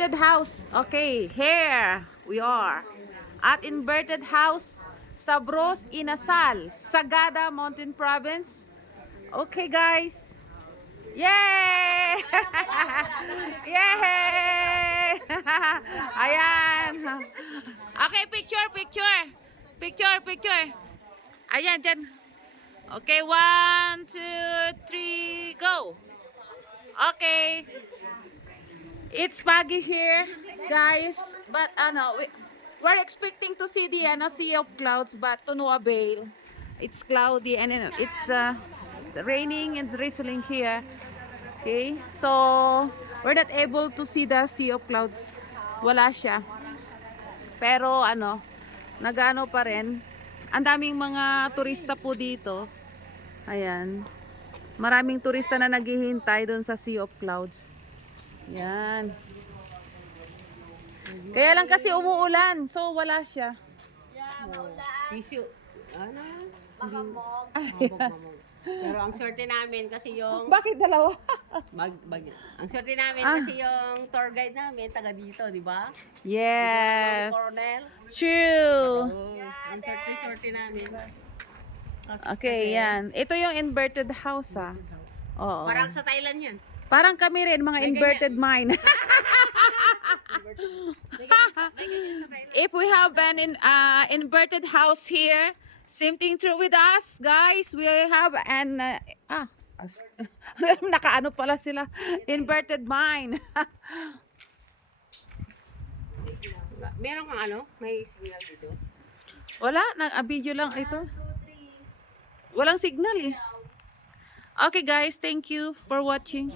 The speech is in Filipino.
Inverted house. Okay, here we are. At inverted house, Sabros, Inasal, Sagada Mountain Province. Okay, guys. Yay! Yay! Ayan. Okay, picture, picture. Picture, picture. Ayan, dyan. Okay, 1, 2, 3, go. Okay. It's foggy here, guys. But we're expecting to see the sea of clouds, but to no avail. It's cloudy and it's raining and drizzling here. Okay, so we're not able to see the sea of clouds. Wala siya. Pero nagano pa rin. Ang daming mga turista po dito. Ayan. Maraming turista na naghihintay doon sa Sea of Clouds. Yan. Kaya lang kasi umuulan, so wala siya. Tissue. Ano? Mahamog. Ayan. Pero ang swerte namin kasi yung Bakit dalawa? ang swerte namin kasi yung tour guide namin taga dito, di ba? Yes. Coronel. True. Ang swerte namin. Okay, yan. Ito yung inverted house, ah. Oo. Parang sa Thailand 'yan. Parang kami rin, mga inverted mine. If we have an inverted house here, same thing true with us, guys. We have an nakaano pala sila, inverted mine. Meron kang may signal dito. Wala, video lang ito. Walang signal eh. Okay guys, thank you for watching.